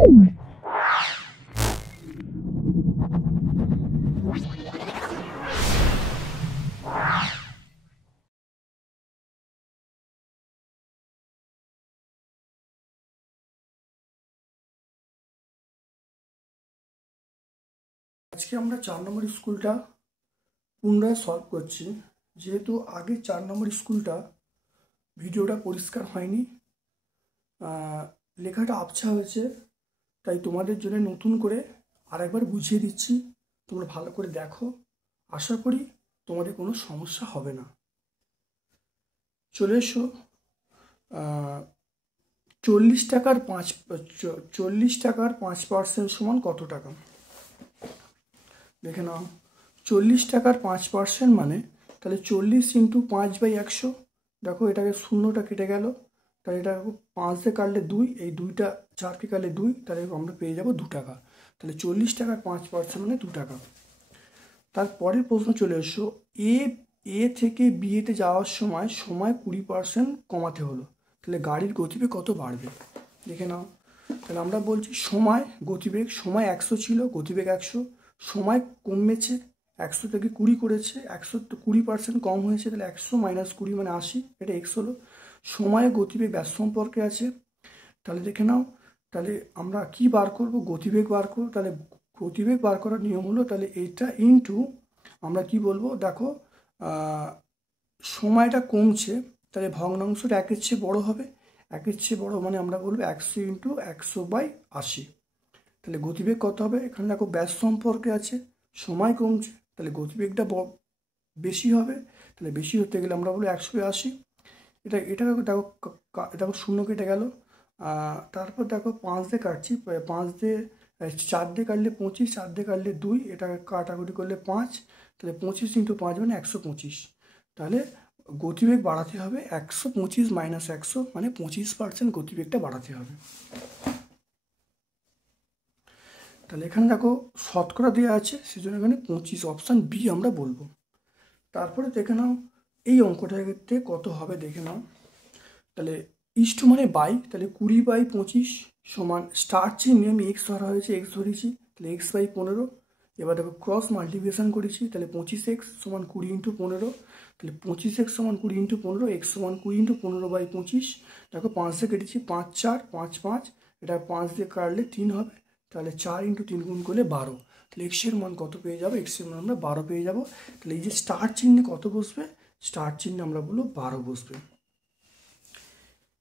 আজকে আমরা 4 নম্বর স্কুলটা পুনরায় সলভ করছি। যেহেতু আগে 4 নম্বর স্কুলটা ভিডিওটা পরিষ্কার হয়নি, লেখাটা আবছা হয়েছে, তাই তোমাদের জন্য নতুন করে আরেকবার বুঝিয়ে দিচ্ছি। তোমরা ভালো করে দেখো, আশা করি তোমাদের কোনো সমস্যা হবে না। চলে এসো। 40 টাকার 5% সমান কত টাকা? দেখে নাও। 40 টাকার 5% মানে তাহলে 40 ইন্টু 5/100। দেখো এটাকে শূন্যটা কেটে গেল, তাহলে এটা 5 দিয়ে কাটলে 2, এই 2টা 4কে কাটলে 2, তাহলে আমরা পেয়ে যাব 2 টাকা। তাহলে 40 টাকার 5% মানে 2 টাকা। তারপরের প্রশ্ন চলে এসো। এ থেকে বিয়েতে যাওয়ার সময় 20% কমাতে হলো, তাহলে গাড়ির গতিবেগ কত বাড়বে? দেখে নাও। তাহলে আমরা বলছি সময় গতিবেগ, সময় 100 ছিল, গতিবেগ 100। সময় কমেছে, 100 থেকে 20 করেছে, 100 তো 20% কম হয়েছে, তাহলে 100 - 20 মানে 80, এটা x হলো। সময়ে গতিবেগ ব্যাস সম্পর্কে আছে, তাহলে দেখে নাও। তাহলে আমরা কি বার করব? গতিবেগ বার করব। তাহলে গতিবেগ বার করার নিয়ম হলো, তাহলে এইটা ইন্টু আমরা কি বলবো? দেখো সময়টা কমছে, তাহলে ভগ্নাংশটা 1-এর চেয়ে বড় হবে। 1-এর চেয়ে বড় মানে আমরা বলবো 100 ইন্টু 100/80। তাহলে গতিবেগ কত হবে? এখানে দেখো ব্যাস সম্পর্কে আছে, সময় কমছে, তাহলে গতিবেগটা বেশি হবে। তাহলে বেশি হতে গেলে আমরা বলবো 100/80। এটা দেখো, দেখো শূন্য কেটে গেল। তারপর দেখো 5 দিয়ে কাটছি, 5 দিয়ে 4 দিয়ে কাটলে 25, 4 দিয়ে কাটলে 2, এটা কাটাকুটি করলে 5, তাহলে 25 ইন্টু 5 মানে 125। তাহলে গতিবেগ বাড়াতে হবে 125 - 100 মানে 25% গতিবেগটা বাড়াতে হবে। তাহলে এখানে দেখো শতকরা দেওয়া আছে, সেজন্য এখানে 25, অপশান বি আমরা বলবো। তারপরে দেখে নাও এই অঙ্কটার ক্ষেত্রে কত হবে দেখে নাও। তাহলে ইস্টু মানে বাই, তাহলে 20/25 সমান স্টার চিহ্নে আমি এক্স ধরা হয়েছে, এক্স ধরেছি, তাহলে x/15। এবার দেখো ক্রস মাল্টিপ্লিকেশন করেছি, তাহলে 25x সমান 20 ইন্টু 15, তাহলে 25x সমান 20 ইন্টু 15, x সমান 20 ইন্টু 15/25। দেখো 5 দিয়ে কেটেছি, 5 4 5 5, এটা 5 দিয়ে কাটলে 3 হবে, তাহলে 4 ইন্টু 3 গুণ করলে 12। তাহলে এক্সের মান কত পেয়ে যাবো? এক্সের মান আমরা 12 পেয়ে যাবো। তাহলে এই যে স্টার চিহ্নে কত বসবে? স্টার চিহ্নে আমরা বলবো 12 বসবে।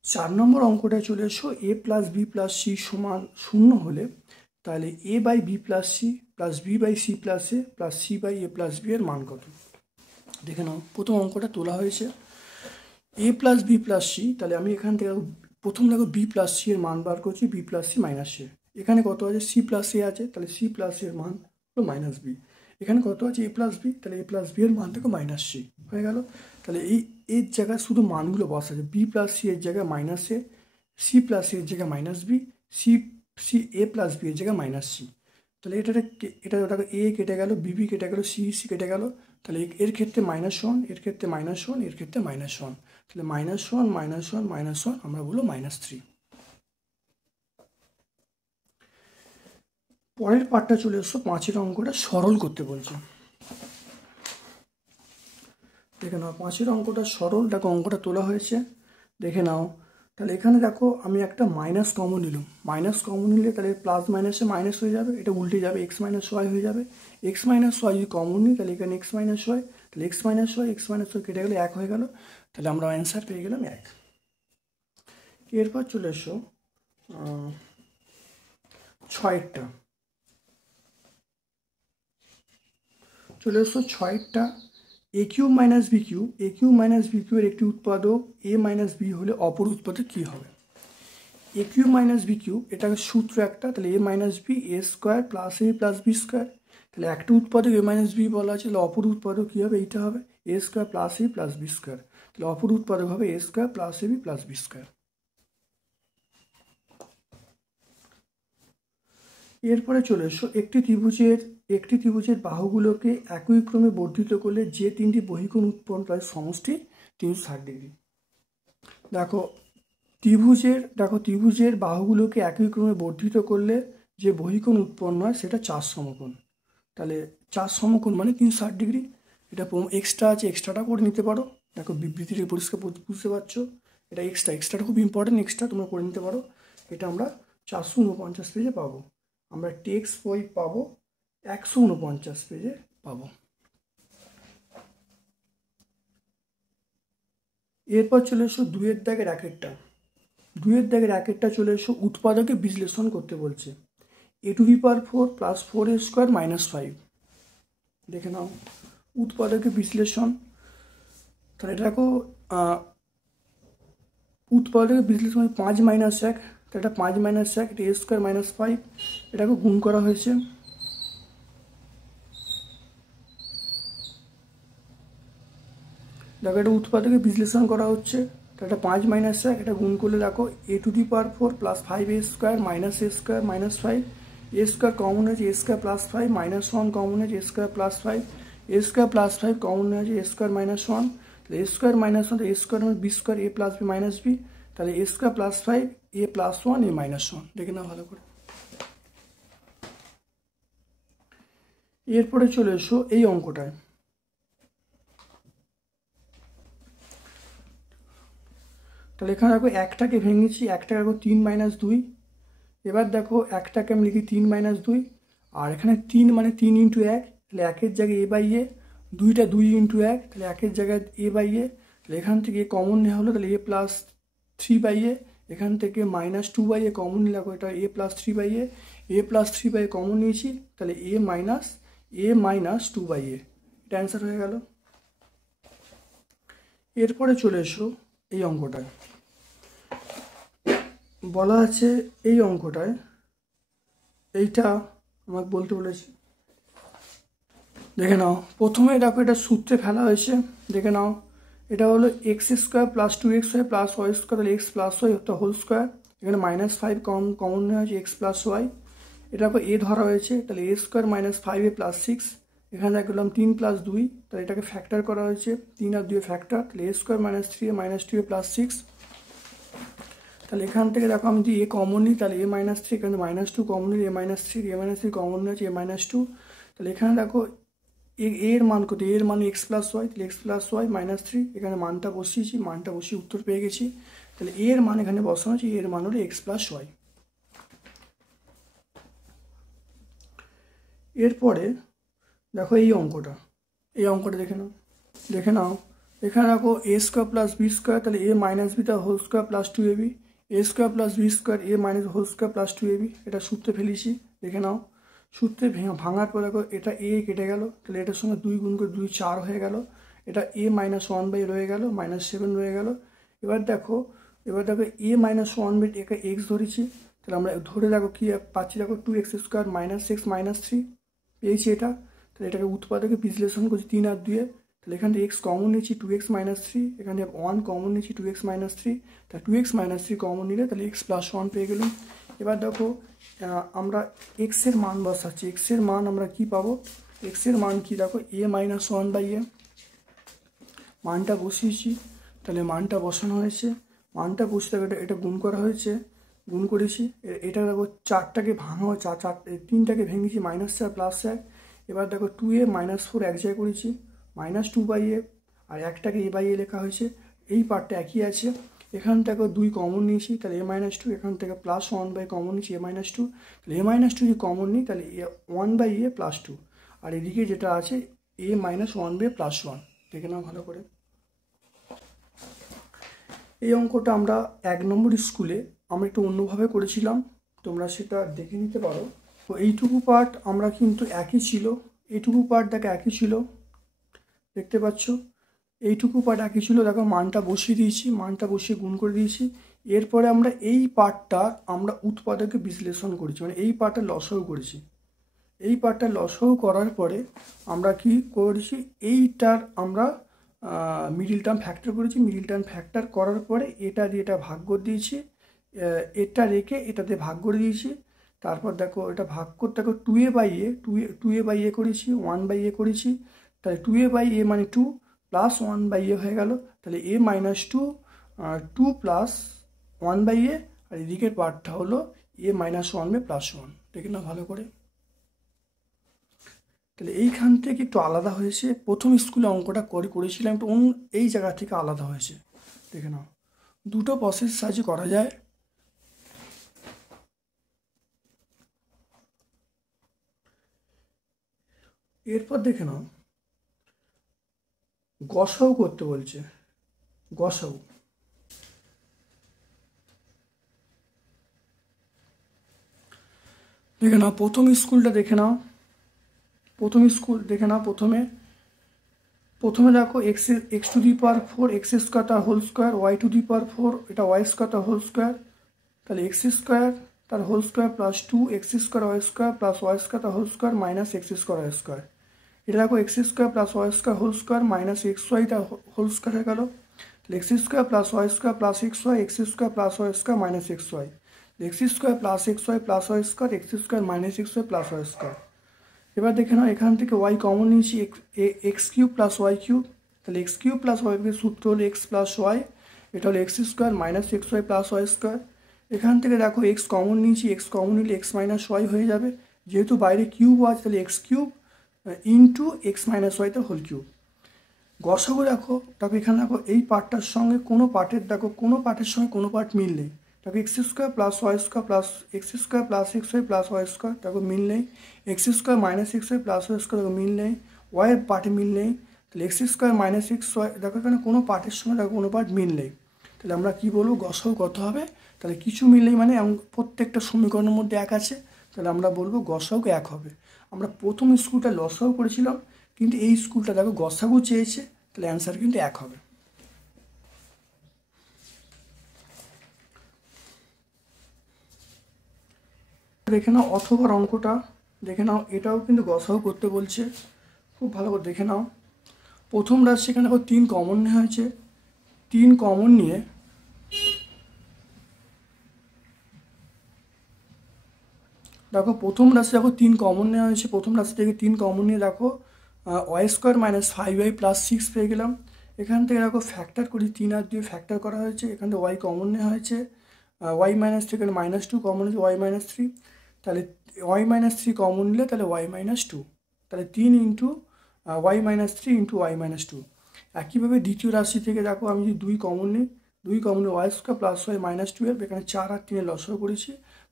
4 নম্বর অঙ্কটায় চলে এসো। a + b + c সমান 0 হলে তাহলে a/b + c + b/c + a + c/a + b এর মান কত? দেখে নাও, প্রথম অঙ্কটা তোলা হয়েছে a + b + c, তাহলে আমি এখান থেকে প্রথম দেখো b + c এর মান বার করছি, b + c - a। এখানে কত আছে? c + a আছে, তাহলে c + a এর মান হলো -b। এখানে কত আছে? a + b, তাহলে a + b এর মান দেখো -c হয়ে গেল। তাহলে এর জায়গায় শুধু মানগুলো বসাচ্ছে, b + c এর জায়গায় -a, c + a এর জায়গায় -b, a + b এর জায়গায় -c। তাহলে এটা দেখো a কেটে গেল, b কেটে গেল, c কেটে গেল, তাহলে এর ক্ষেত্রে -1, এর ক্ষেত্রে -1, এর ক্ষেত্রে -1, তাহলে -1 -1 -1 আমরা বলবো -3। পরের পার্টটা চলে এসছো, 5-এর অঙ্কটা সরল করতে বলছে। দেখে নাও 5-এর অঙ্কটা সরল, দেখো অঙ্কটা তোলা হয়েছে, দেখে নাও। তাহলে এখানে দেখো আমি একটা মাইনাস কমন নিলাম, মাইনাস কমন নিলে তাহলে প্লাস মাইনাসে মাইনাস হয়ে যাবে, এটা উল্টে যাবে, x - y হয়ে যাবে। x - y যদি কমন নিই তাহলে এখানে x - y, তাহলে x - y কেটে গেলে 1 হয়ে গেল, তাহলে আমরা অ্যান্সার পেয়ে গেলাম 1। এরপর চলে এসো 6-এরটা। চলে এসো 6-এরটা। a³ - b³ a³ - b³ এর একটি উৎপাদক a - b হলে অপর উৎপাদক কি হবে? a³ - b³ এটা সূত্র একটা, তাহলে a - b a² + a + b²। তাহলে একটা উৎপাদক a - b বলা আছে, তাহলে অপর উৎপাদক কি হবে? এইটা হবে a² + a + b²। তাহলে অপর উৎপাদক হবে a² + ab + b²। এরপরে চলে এসো একটি ত্রিভুজের বাহুগুলোকে একই ক্রমে বর্ধিত করলে যে 3টি বহিকোণ উৎপন্ন হয় সমষ্টি 360 ডিগ্রি। দেখো ত্রিভুজের দেখো ত্রিভুজের বাহুগুলোকে একই ক্রমে বর্ধিত করলে যে বহিকোণ উৎপন্ন হয় সেটা 4 সমকোণ। তাহলে 4 সমকোণ মানে 360 ডিগ্রি। এটা এক্সট্রা আছে, এক্সট্রাটা করে নিতে পারো। দেখো বিবৃতিটা পরিষ্কার বুঝতে পারছো, এটা এক্সট্রাটা খুব ইম্পর্টেন্ট, এক্সট্রা তোমরা করে নিতে পারো। এটা আমরা 449 পেজে পাবো, আমরা টেক্সট বই পাবো 149 পেজে পাবো। এরপর চলে এসো 2-এর দাগের র্যাকেটটা। 2-এর দাগের র্যাকেটটা চলে এসো উৎপাদকে বিশ্লেষণ করতে বলছে। a⁴ + 4a² - 5। দেখে নাও উৎপাদকে বিশ্লেষণ। তাহলে এটা দেখো উৎপাদকে বিশ্লেষণ 5 - 1, তাহলে এটা 5 - 1, এটা a² - 5, এটাকে গুণ করা হয়েছে। দেখো এটা উৎপাদকে বিশ্লেষণ করা হচ্ছে, তাহলে এটা 5 - 1, এটা গুণ করলে দেখো a⁴ + 5a² - a² - 5, a² common হয়েছে a² + 5, -1 কমন হয়েছে a² + 5, a² + 5 কমন হয়েছে a² - 1, তাহলে a² - 1 তাহলে a² মানে b² a + b - b, তাহলে a² + 5 a + 1 a - 1। দেখে নাও ভালো করে। এরপরে চলে এসো এই অঙ্কটায়। তাহলে এখানে দেখো একটাকে ভেঙেছি, একটাকে দেখো 3 - 2। এবার দেখো একটাকে আমি লিখি 3 - 2, আর এখানে 3 মানে 3 × 1, তাহলে 1-এর জায়গায় a/a, 2টা 2 × 1, তাহলে 1-এর জায়গায় a/a, তাহলে এখান থেকে কমন নেওয়া হলো, তাহলে a + 3/a, এখান থেকে -2/a কমন নিলাম, এটা a + 3/a, a + 3/a common নিয়েছি, তাহলে a - 2/a, এটা অ্যান্সার হয়ে গেল। এরপরে চলে এসো এই অঙ্কটায়। বলা আছে এই অঙ্কটায়, এইটা আমাকে বলতে বলেছে। দেখে নাও প্রথমে দেখো এটা সূত্রে ফেলা হয়েছে, দেখে নাও এটা হলো x² + 2xy + y², তাহলে x + y হোল স্কোয়ার, এখানে -5 কমন নেওয়া হয়েছে x + y, এটা দেখো a ধরা হয়েছে, তাহলে a² - 5a + 6, এখানে দেখলাম 3 + 2, তাহলে এটাকে ফ্যাক্টর করা হয়েছে, 3 আর 2 ফ্যাক্টর, তাহলে a² - 3a - 2a + 6, তাহলে এখান থেকে দেখো আমি যদি a কমন নিই, তাহলে a - 3, এখানে -2 কমন নিই, a - 3, a - 3 কমন নিয়েছে a - 2, তাহলে এখানে দেখো এর মান কত, এর মান x + y, তাহলে x + y -3, এখানে মানটা বসিয়েছি, মানটা বসিয়ে উত্তর পেয়ে গেছি, তাহলে এর মান এখানে বসানো হচ্ছে, এর মান হলো x + y। এরপরে দেখো এই অঙ্কটা দেখে নাও এখানে দেখো a² + b², তাহলে a - b whole square + 2ab, a² + b² a - whole square + 2ab, এটা সূত্রে ফেলেছি। দেখে নাও সূত্রে ভাঙার পর দেখো এটা a কেটে গেল, তাহলে এটার সঙ্গে 2 গুণ করে 2 4 হয়ে গেল, এটা a - 1/, রয়ে গেল -7 রয়ে গেল। এবার দেখো a - 1/, একে x ধরেছি, তাহলে আমরা ধরে দেখো কি পাচ্ছি, দেখো 2x² - x - 3 পেয়েছি এটা, তাহলে এটাকে উৎপাদকে বিশ্লেষণ করছি 3 আর 2, তাহলে এখান থেকে x কমন নিয়েছি 2x - 3, এখানে 1 কমন নিয়েছি 2x - 3, তাহলে 2x - 3 কমন নিলে তাহলে x + 1 পেয়ে গেলাম। এবার দেখো আমরা x এর মান বসাচ্ছি, x এর মান আমরা কি পাবো, x এর মান কি দেখো a - 1/a, মানটা বসিয়েছি, তাহলে মানটা বসানো হয়েছে, মানটা বসে দেখো এটা গুণ করা হয়েছে, গুণ করেছি, এটা দেখো 4টাকে ভাঙা, 3টাকে ভেঙেছি -4 + 1, এবার দেখো 2a - 4 এক জায়গায় করেছি, -2/a, আর একটাকে a/a লেখা হয়েছে, এই পার্টটা একই আছে, এখান থেকে 2 কমন নিয়েছি, তাহলে a - 2, এখান থেকে +1/, কমন নিয়েছি a - 2, তাহলে a - 2 যদি কমন নিই তাহলে 1/a + 2, আর এদিকে যেটা আছে a - 1/a + 1। দেখে নাও ভালো করে। এই অঙ্কটা আমরা 1 নম্বর স্কুলে আমরা একটু অন্যভাবে করেছিলাম, তোমরা সেটা দেখে নিতে পারো। তো এইটুকু পার্ট আমরা কিন্তু একই ছিল, এইটুকু পার্ট দেখো একই ছিল, দেখতে পাচ্ছ এইটুকু পার্ট একই ছিল, দেখো মানটা বসিয়ে দিয়েছি, মানটা বসিয়ে গুণ করে দিয়েছি। এরপরে আমরা এই পার্টটা আমরা উৎপাদকে বিশ্লেষণ করেছি, মানে এই পার্টটা লসাগু করেছি, এই পার্টটা লসাগু করার পরে আমরা কি করেছি, এইটার আমরা মিডিল টার্ম ফ্যাক্টর করেছি, মিডিল টার্ম ফ্যাক্টর করার পরে এটা দিয়ে এটা ভাগ করে দিয়েছি, এটা রেখে এটাতে ভাগ করে দিয়েছি, তারপর দেখো এটা ভাগ করতে দেখো 2a/a করেছি, 1/a করেছি, তাহলে 2a/a মানে 2 + 1/a হয়ে গেল, তাহলে a - 2 2 + 1/a, আর এদিকের পার্টটা হলো a মাইনাস 1/+1। দেখে না ভালো করে। তাহলে এইখান থেকে একটু আলাদা হয়েছে, প্রথম স্কুলে অঙ্কটা করেছিলাম একটু এই জায়গা থেকে আলাদা হয়েছে। দেখে নাও, দুটো প্রসেস সাহায্যে করা যায়। এরপর দেখে নাও, গসাউ করতে বলছে। গসাউ, দেখে নাও প্রথম স্কুলটা দেখে নাও। প্রথমে দেখো x to the power 4 x square তার whole square, y to the power 4 এটা ওয়াই স্কোয়ার তার হোল স্কোয়ার, তাহলে এক্স স্কোয়ার তার whole square plus 2 x square y square plus y square তার whole square minus x square y square. এটা দেখো x square plus y square whole square minus x y তার whole square হয়ে গেল। তাহলে x square plus y square plus x y, x square plus y square minus x y, x square plus x y plus y square, x square minus x y plus y square. এবার দেখে নাও এখান থেকে y common নিয়েছি, x cube plus y cube, তাহলে x cube plus y সূত্র হলো x plus y, এটা হলো x square minus x y plus y square. এখান থেকে দেখো এক্স কমন নিয়েছি, এক্স কমন নিলে এক্স মাইনাস ওয়াই হয়ে যাবে, যেহেতু বাইরে কিউব আছে তাহলে x cube into x minus ওয়াইতে হোল কিউব। গসাগু দেখো এখানে দেখো এই পার্টটার সঙ্গে কোনো পার্টের সঙ্গে কোনো পার্ট মিল নেই। দেখো x square plus y square plus x square plus x y plus y square, দেখো মিল নেই। X square minus x y plus y square, দেখো মিল নেই। ওয়াইয়ের পার্টে মিল নেই, তাহলে x square minus x y, দেখো এখানে কোনো পার্টের সঙ্গে দেখো কোনো পার্ট মিল নেই। তাহলে আমরা কী বলবো, গসাগু কত হবে? তাহলে কিছু মিল নেই মানে প্রত্যেকটা সমীকরণের মধ্যে এক আছে, তাহলে আমরা বলবো গসাগু 1 হবে। আমরা প্রথম স্কুলটা লসাগু করেছিলাম, কিন্তু এই স্কুলটা দেখো গসাগু চেয়েছে, তাহলে অ্যান্সার কিন্তু 1 হবে। দেখে নাও অথবা অঙ্কটা দেখে নাও, এটাও কিন্তু গসাগু করতে বলছে, খুব ভালো করে দেখে নাও। প্রথম রাশি এখানে দেখো 3 কমন নেওয়া হয়েছে, 3 কমন নিয়ে দেখো প্রথম রাশি দেখো 3 কমন নেওয়া হয়েছে, প্রথম রাশি থেকে 3 কমন নিয়ে দেখো Y square minus 5y plus 6 পেয়ে গেলাম। এখান থেকে দেখো ফ্যাক্টর করি, 3 আর 2 ফ্যাক্টর করা হয়েছে, এখান থেকে ওয়াই কমন নেওয়া হয়েছে, ওয়াই মাইনাস 3 এখানে -2 কমন হয়েছে, ওয়াই মাইনাস 3, তাহলে ওয়াই মাইনাস 3 কমন নিলে তাহলে ওয়াই মাইনাস 2, তাহলে 3 into y minus 3 into y minus 2। একইভাবে দ্বিতীয় রাশি থেকে দেখো আমি যদি 2 কমন নিই, 2 কমন নিই y square plus y minus 12, এখানে 4 আর 3 লসাগু করেছি,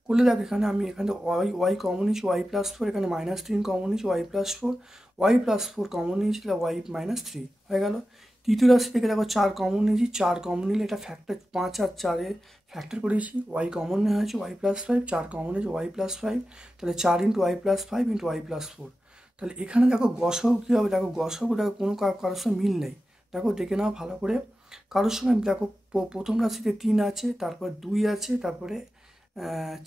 করলে দেখো এখানে আমি এখানে ওয়াই কমন নিয়েছি ওয়াই প্লাস 4, এখানে -3 কমন নিয়েছি y plus 4, y plus 4 common নিয়েছি, তাহলে ওয়াই মাইনাস 3 হয়ে গেল। তৃতীয় রাশি থেকে দেখো 4 কমন নিয়েছি, 4 কমন নিলে এটা ফ্যাক্টর 5 আর 4 ফ্যাক্টর করেছি, ওয়াই কমন নেওয়া হয়েছে ওয়াই প্লাস 5, 4 কমন হয়েছে ওয়াই প্লাস 5, তাহলে 4 into y plus 5 into y plus 4। তাহলে এখানে দেখো গসাগু কী হবে, দেখো গসাগু দেখো কোনো কারোর সঙ্গে মিল নেই, দেখো দেখে নাও ভালো করে। কারোর সঙ্গে দেখো প্রথম রাশিতে 3 আছে, তারপর 2 আছে, তারপরে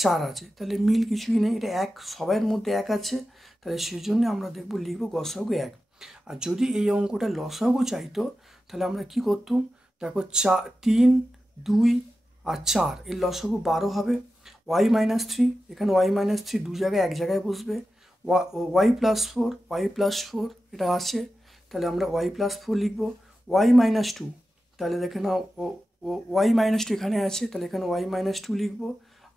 4 আছে, তাহলে মিল কিছুই নেই, এটা এক সবার মধ্যে এক আছে, তাহলে সেজন্য আমরা দেখব লিখব গসাগু 1। আর যদি এই অঙ্কটা লসাগু চাইতো তাহলে আমরা কি করতাম, দেখো 3, 2 আর 4 এর লসাগু 12 হবে, ওয়াই মাইনাস 3, এখানে ওয়াই মাইনাস 3 দু জায়গায় এক জায়গায় বসবে, ওয়াই প্লাস 4 এটা আছে, তাহলে আমরা ওয়াই প্লাস 4 লিখবো, ওয়াই মাইনাস 2, তাহলে দেখে নাও ওয়াই মাইনাস 2 এখানে আছে, তাহলে এখানে ওয়াই মাইনাস 2 লিখবো,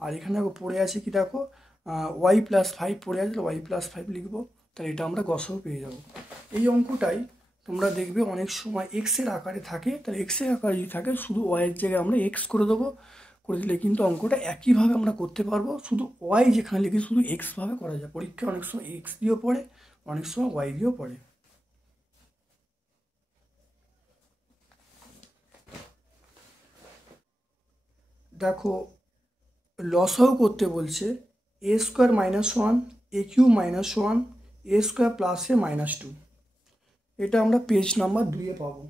আর এখানে দেখো পড়ে আছে কি দেখো ওয়াই প্লাস 5 পড়ে আছে, ওয়াই প্লাস 5 লিখবো, তাহলে এটা আমরা গসাগু পেয়ে যাবো। এই অঙ্কটাই তোমরা দেখবে অনেক সময় এক্সের আকারে থাকে, তাহলে এক্সের আকারে যদি থাকে শুধু ওয়াইয়ের জায়গায় আমরা এক্স করে দেবো, করে দিলে কিন্তু অঙ্কটা একইভাবে আমরা করতে পারবো, শুধু ওয়াই যেখানে লিখে শুধু এক্সভাবে করা যায়। পরীক্ষায় অনেক সময় এক্স দিয়েও পড়ে, অনেক সময় ওয়াই দিয়েও পড়ে। দেখো লসাগু করতে বলছে এ স্কোয়ার মাইনাস 1 এ কিউ মাইনাস 1 এ স্কোয়ার প্লাস এ মাইনাস 2, এটা আমরা পেজ নাম্বার 2 পাবো।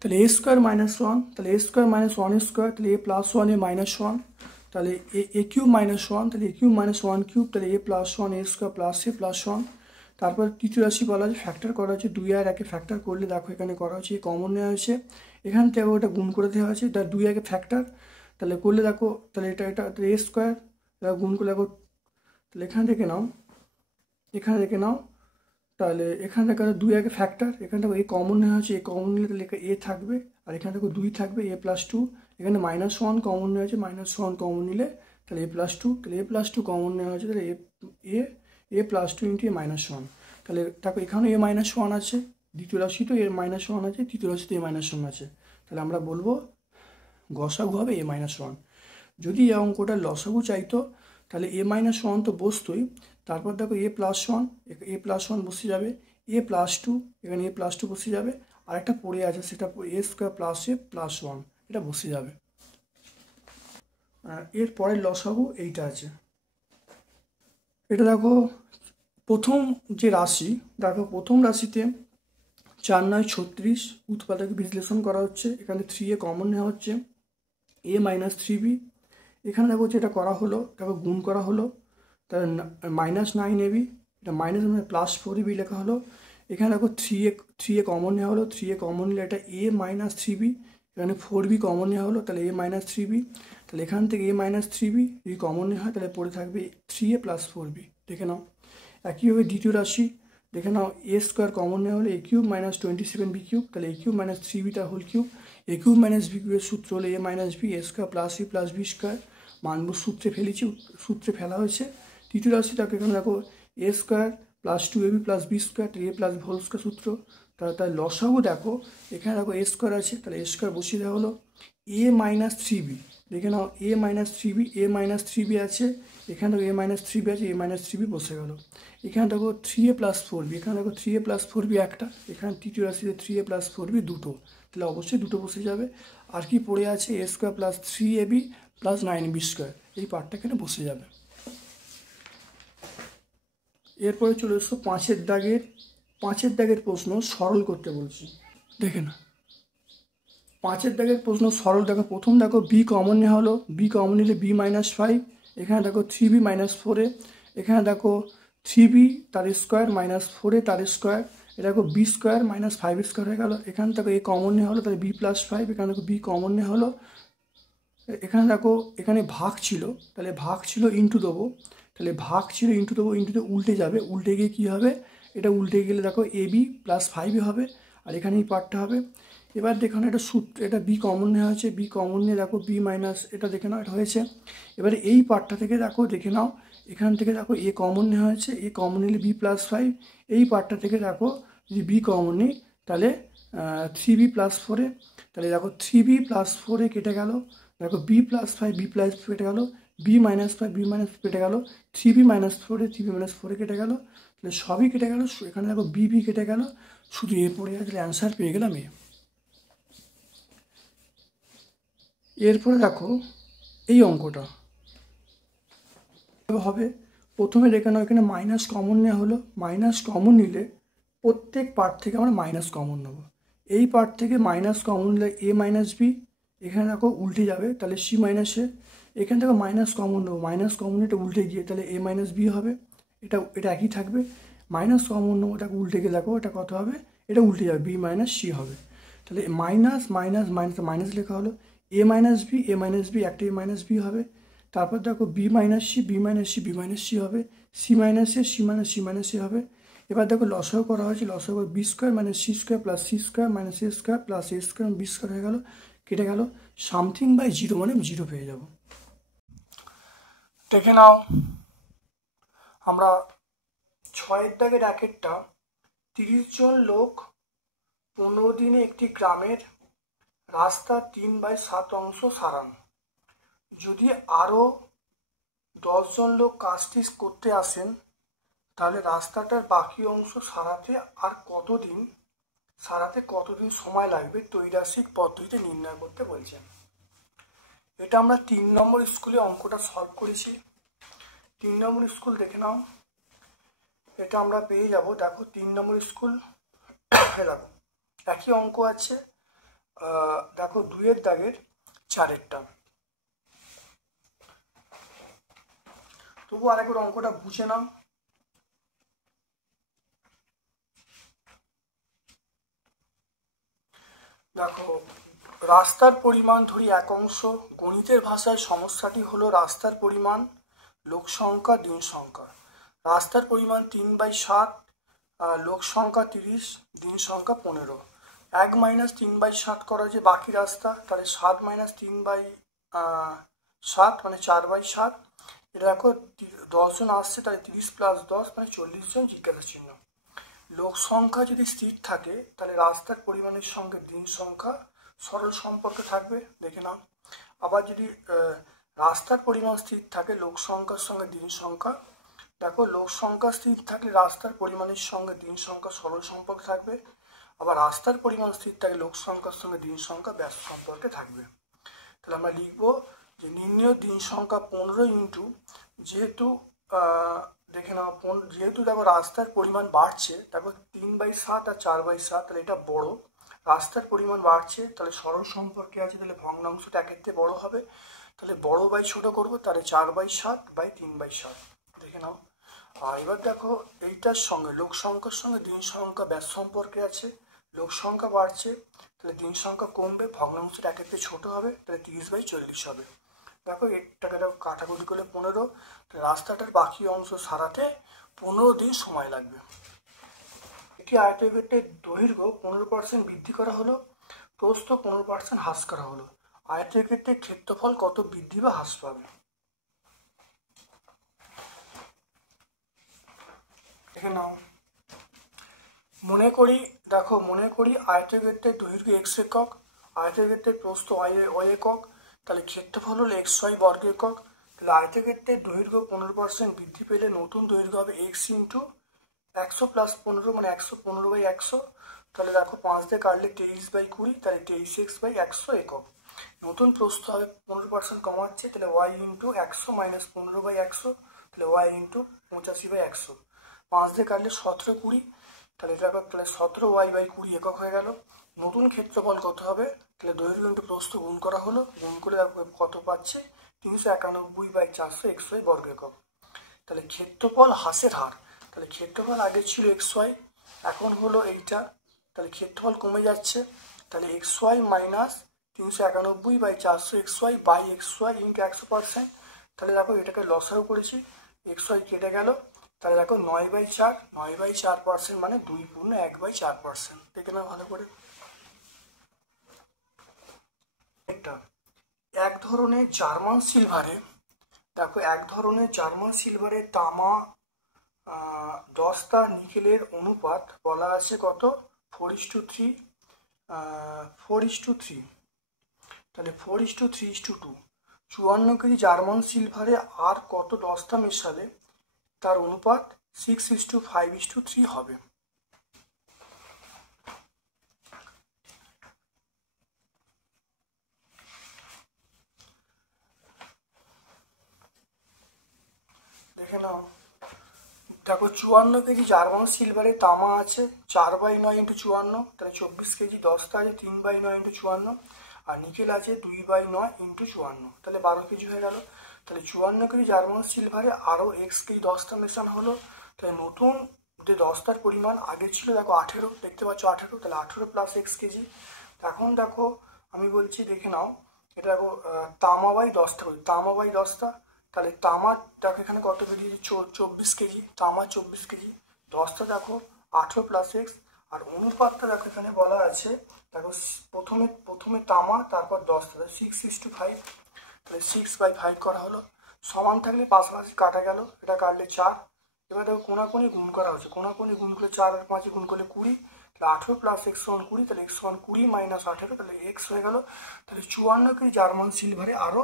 তাহলে এ স্কোয়ার মাইনাস 1, তাহলে এ স্কোয়ার মাইনাস 1 স্কোয়ার, তাহলে এ প্লাস 1 এ মাইনাস 1, তাহলে এ কিউব মাইনাস 1, তাহলে এ কিউব মাইনাস 1 কিউব, তাহলে এ প্লাস 1 এ স্কোয়ার প্লাস এ প্লাস 1। তারপর তৃতীয় রাশি বলা আছে ফ্যাক্টর করা হচ্ছে, 2 আর 1 ফ্যাক্টর করলে দেখো এখানে করা হচ্ছে কমন নেওয়া হয়েছে, এখান থেকে ওটা গুণ করে দেওয়া হয়েছে, তার 2 1 ফ্যাক্টর, তাহলে করলে দেখো তাহলে এটা এ স্কোয়ার গুণ করলে দেখো, তাহলে এখান থেকে নাও তাহলে এখানে দেখো 2 আগে ফ্যাক্টর, এখানে দেখো এ কমন নেওয়া হচ্ছে, এ কমন নিলে তাহলে এ থাকবে, আর এখানে দেখো 2 থাকবে, a+2, এখানে -1 কমন নেওয়া হচ্ছে, -1 কমন নিলে তাহলে a+2, তাহলে a+2 কমন নেওয়া হচ্ছে, তাহলে a+2 ইন্টু a-1, তাহলে দেখো এখানে a-1 আছে, দ্বিতীয় রাশি তো a-1 আছে, তৃতীয় রাশি তো a-1 আছে, তাহলে আমরা বলবো গসাগু হবে a-1। যদি এই অঙ্কটার লসাগু চাইতো তাহলে a-1 তো বসতোই, তারপর দেখো a+1 বসে যাবে, a+2, এখানে a+2 বসে যাবে, আরেকটা পড়ে আছে সেটা a² + a+1, এটা বসে যাবে। এর পরের লসাগু এইটা আছে, এটা দেখো প্রথম যে রাশি, দেখো প্রথম রাশিতে 4 9 36 উৎপাদক বিশ্লেষণ করা হচ্ছে, এখানে 3a কমন নেওয়া হচ্ছে, a-3b, এখানে দেখো যেটা করা হলো, দেখো গুণ করা হলো, তাহলে -9ab, এটা মাইনাস মানে +4ab লেখা হলো, এখানে দেখো 3a কমন নেওয়া হলো, 3a কমন নিলে এটা a-3b, এখানে 4b কমন নেওয়া হলো, তাহলে a-3b, তাহলে এখান থেকে a-3b যদি কমন নেওয়া হয় তাহলে পড়ে থাকবে 3a + 4b, দেখে নাও। একইভাবে দ্বিতীয় রাশি দেখে নাও, a² কমন নেওয়া হলে a³ - 27b³, তাহলে a³ - 3b² a³ - b³ এর সূত্র হলো a-b, a² + c + b², মানব সূত্রে ফেলেছি, সূত্রে ফেলা হয়েছে। তৃতীয় রাশি তাকে এখানে দেখো a² + 2ab + b², a+² সূত্র, তার লসাগু দেখো এখানে দেখো a² আছে, তাহলে a² বসিয়ে দেওয়া হলো, a-3b, দেখে নাও a-3b, a-3b আছে, এখানে দেখো a-3b আছে, a-3b বসে গেল, এখানে দেখো 3a + 4b, এখানে দেখো 3a + 4b একটা, এখানে তৃতীয় রাশিতে 3a + 4b দুটো, তাহলে অবশ্যই দুটো বসে যাবে। আর কি পড়ে আছে a² + 3ab + 9b², এই পার্টটা এখানে বসে যাবে। এরপরে চলে এসো পাঁচের দাগের প্রশ্ন সরল করতে বলছি, দেখে না পাঁচের দাগের প্রশ্ন সরল। দেখো প্রথম দেখো বি কমন নেওয়া হলো, বি কমন নিলে b-5, এখানে দেখো 3b - 4a, এখানে দেখো 3b তার স্কোয়ার -4a তার স্কোয়ার, এটা দেখো b² - 5² হয়ে গেল, এখানে দেখো এ কমন নেওয়া হলো, তাহলে b+5, এখানে দেখো b কমন নেওয়া হলো, এখানে দেখো এখানে ভাগ ছিল, তাহলে ভাগ ছিল ইন্টু দেবো, তাহলে ভাগ ছিল ইন্টু দেবো, ইন্টুতে উল্টে যাবে, উল্টে গিয়ে কী হবে, এটা উল্টে গেলে দেখো ab + 5 হবে, আর এখানে এই পার্টটা হবে। এবার দেখো এটা সূত্র, এটা বি কমন নেওয়া হয়েছে, বি কমন নিয়ে দেখো b- এটা দেখে নাও, এটা হয়েছে। এবারে এই পার্টটা থেকে দেখো দেখে নাও, এখান থেকে দেখো এ কমন নেওয়া হয়েছে, এ কমন নিলে b+5, এই পার্টটা থেকে দেখো যদি বি কমন নিই তাহলে 3b + 4a, তাহলে দেখো 3b + 4a কেটে গেল, দেখো b+5 b+5 কেটে গেল, b-5 b- কেটে গেল, 3b - 4a 3b - 4a কেটে গেল, তাহলে সবই কেটে গেল, এখানে দেখো b কেটে গেল, শুধু এ পড়ে গেছে, অ্যান্সার পেয়ে গেলাম এ। এরপরে দেখো এই অঙ্কটা হবে, প্রথমে দেখে নাও এখানে মাইনাস কমন নেওয়া হলো, মাইনাস কমন নিলে প্রত্যেক পার্ট থেকে আমরা মাইনাস কমন নেবো, এই পার্ট থেকে মাইনাস কমন নিলে a-b, এখানে দেখো উল্টে যাবে, তাহলে c - a, এখান থেকে মাইনাস কমন নেবো, মাইনাস কমন এটা উল্টে গিয়ে তাহলে a-b হবে, এটা একই থাকবে, মাইনাস কমন নেবো, এটাকে উল্টে গিয়ে দেখো এটা কত হবে, এটা উল্টে যাবে, b - c হবে, তাহলে মাইনাস মাইনাস মাইনাস মাইনাস লেখা হলো, a-b একটা a-b হবে, তারপর দেখো b - c b - c হবে, c - a c - a হবে। এবার দেখো লসাগু করা হয়েছে, লসাগু b² - c² + c² - a² + a² b² হয়ে গেল, কেটে গেল, সামথিং বাই 0 মানে 0 পেয়ে যাব। দেখে নাও আমরা 6 দাগের একেরটা, 30 জন লোক 15 দিনে একটি গ্রামের রাস্তার 3/7 অংশ সারান, যদি আরও 10 জন লোক কাজটি করতে আসেন তাহলে রাস্তাটার বাকি অংশ সারাতে কতদিন সময় লাগবে ত্রৈরাশিক পদ্ধতিতে নির্ণয় করতে বলছেন। এটা আমরা 3 নম্বর স্কুলে অঙ্কটা সলভ করেছি, 3 নম্বর স্কুল দেখে নাও, এটা আমরা পেয়ে যাব, দেখো 3 নম্বর স্কুল, দেখো একই অঙ্ক আছে, দেখো 2 দাগের 4-টা, তবু আরেকবার অঙ্কটা বুঝে নাও। দেখো রাস্তার পরিমাণ ধরি এক অংশ, গণিতের ভাষায় সমস্যাটি হলো রাস্তার পরিমাণ, লোক সংখ্যা, দিন সংখ্যা। রাস্তার পরিমাণ 3/7, লোক সংখ্যা 30, দিন সংখ্যা 15। 1 মাইনাস 3/7 করা যে বাকি রাস্তা, তাহলে 7 মাইনাস 3/7 মানে 4/7। এটা দেখো 10 জন আসছে, তাহলে 30 প্লাস 10 মানে 40 জন জিজ্ঞাসা চিহ্ন। লোক সংখ্যা যদি স্থির থাকে তাহলে রাস্তার পরিমাণের সঙ্গে দিন সংখ্যা সরল সম্পর্ক থাকবে, দেখে নাও। আবার যদি রাস্তার পরিমাণ স্থির থাকে লোক সংখ্যার সঙ্গে দিন সংখ্যা, দেখো লোক সংখ্যা স্থির থাকলে রাস্তার পরিমাণের সঙ্গে দিন সংখ্যা সরল সম্পর্ক থাকবে। আবার রাস্তার পরিমাণ স্থির থাকে লোক সংখ্যার সঙ্গে দিন সংখ্যা ব্যস্ত সম্পর্কে থাকবে। তাহলে আমরা লিখব যে নির্ণয় দিন সংখ্যা 15 ইন্টু, যেহেতু দেখে নাও যেহেতু দেখো রাস্তার পরিমাণ বাড়ছে, দেখো 3/7 আর 4/7, তাহলে এটা বড়। রাস্তার পরিমাণ বাড়ছে তাহলে সরল সম্পর্কে আছে, তাহলে ভগ্নাংশটা একের থেকে বড় হবে, তাহলে বড় বাই ছোট করবো, তাহলে 4/7/3/7, দেখে নাও। আর এবার দেখো এইটার সঙ্গে লোক সংখ্যার সঙ্গে দিন সংখ্যা ব্যাস সম্পর্কে আছে, লোক সংখ্যা বাড়ছে তাহলে দিন সংখ্যা কমবে, ভগ্নাংশটা একের থেকে ছোট হবে, তাহলে 30/40 হবে। দেখো এটাকে দেখো কাটাকুটি করলে 15, রাস্তাটার বাকি অংশ সারাতে 15 দিন সময় লাগবে। একটি আয়তক্ষেত্রের দৈর্ঘ্য 15% বৃদ্ধি করা হলো, প্রস্থ 15% হ্রাস করা হলো, আয়তক্ষেত্রের ক্ষেত্রফল কত বৃদ্ধি বা হ্রাস পাবে? দেখে নাও। মনে করি আয়তক্ষেত্রের দৈর্ঘ্য x একক, আয়তক্ষেত্রের প্রস্থ y একক, তাহলে ক্ষেত্রফল হলো xy বর্গ একক। তাহলে আয়তক্ষেত্রের দৈর্ঘ্য 15% বৃদ্ধি পেলে নতুন দৈর্ঘ্য হবে x ইন্টু 100 প্লাস 15 মানে 115/100। তাহলে দেখো 5 দিয়ে কাটলে 23/20, তাহলে 23x/100 একক। নতুন প্রস্থ হবে 15% কমাচ্ছে, তাহলে y ইন্টু 100 মাইনাস 15/100, তাহলে y ইন্টু 85/100। 5 দিয়ে কাটলে 17/20, তাহলে এটা তাহলে 17y/20 একক হয়ে গেল। নতুন ক্ষেত্রফল কত হবে? তাহলে দৈর্ঘ্য ইন্টু প্রস্থ গুণ করা হলো, গুণ করে কত পাচ্ছে? 391/400 xy বর্গ একক। তাহলে ক্ষেত্রফল হ্রাসের হার, তাহলে ক্ষেত্রফল আগে ছিল xy, এখন হলো এইটা, তাহলে ক্ষেত্রফল কমে যাচ্ছে, তাহলে xy minus 391/400 xy by xy into 100%। তাহলে দেখো এটাকে লসাও করেছি, xy কেটে গেল, তাহলে দেখো 9/4, 9/4% মানে 2 পূর্ণ 1/4। দেখে নাও ভালো করে। একটা এক ধরনের জার্মান সিলভারে তামা, দস্তা, নিকেলের অনুপাত বলা আছে কত? 4:3, 4:3, তাহলে 4:3:2। 54 কেজি জার্মান সিলভারে আর কত দস্তা মেশালে তার অনুপাত 6:5:3 হবে? দেখে নাও। দেখো 54 কেজি জার্মান সিলভারে তামা আছে, 4/9 ইন্টু 54, তাহলে 24 কেজি। দস্তা আছে 3/9 ইন্টু 54, আর নিকেল আছে 2/9 ইন্টু 54, তাহলে 12 কেজি হয়ে গেল। তাহলে 54 কেজি জার্মান সিলভারে আরও এক্স কেজি দস্তা মেশানো হলো, তাহলে নতুন যে দস্তার পরিমাণ আগে ছিল দেখো 18, দেখতে পাচ্ছ 18, তাহলে 18 প্লাস এক্স কেজি। এখন দেখো আমি বলছি, দেখে নাও, এটা দেখো তামা বাই দস্তা করি, তামা বাই দস্তা, তাহলে তামা দেখো এখানে কত বেরিয়েছে? 24 কেজি, তামা 24 কেজি, দস্তা দেখো 18 প্লাস এক্স। আর অনুপাতটা দেখো এখানে বলা আছে, দেখো প্রথমে তামা তারপর দস্তা, 6:5, তাহলে 6/5 করা হলো। সমান থাকলে পাশাপাশি কাটা গেল, এটা কাটলে 4। এবার দেখো কোনাকুনি গুণ করা হচ্ছে, কোনাকুনি গুণ করলে 4 আর 5 গুণ করলে 20, তাহলে 18 প্লাস x সমান 20, তাহলে x সমান 20 মাইনাস 18, তাহলে x হয়ে গেল। তাহলে 54 কেজি জার্মান সিলভারে আরও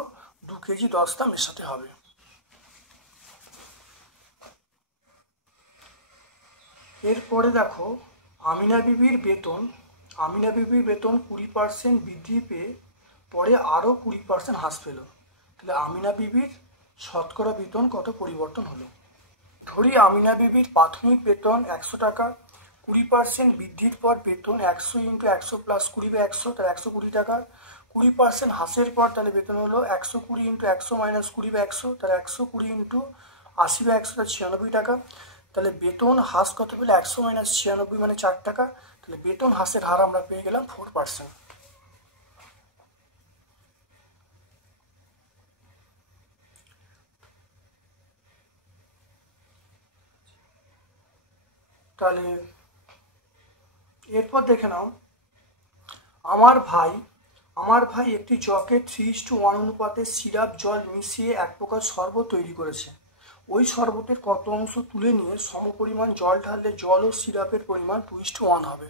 2 কেজি দস্তা মেশাতে হবে। এরপরে দেখো আমিনা বিবির বেতন 20% বৃদ্ধি পেয়ে পরে আরও 20% হ্রাস পেল, তাহলে আমিনা বিবির শতকরা বেতন কত পরিবর্তন হলো? ধরি আমিনা বিবির প্রাথমিক বেতন 100 টাকা, 20% বৃদ্ধির পর বেতন 100 ইন্টু 100 প্লাস 20/100, তাহলে 120 টাকা। 20% হ্রাসের পর তাহলে বেতন হলো 120 ইন্টু 100 মাইনাস 20/100, তাহলে 120 ইন্টু 80/100, তাহলে 96 টাকা। তাহলে বেতন হ্রাস কত পেলে? 100 মাইনাস 96 মানে 4 টাকা, তাহলে বেতন হ্রাসের হার আমরা পেয়ে গেলাম 4%। তাহলে এরপর দেখে নাও, আমার ভাই একটি জগে 3:1 অনুপাতে সিরাপ জল মিশিয়ে এক প্রকার শরবত তৈরি করেছে। ওই শরবতের কত অংশ তুলে নিয়ে সমপরিমাণ জল ঢাললে জল ও সিরাপের পরিমাণ 2:1 হবে।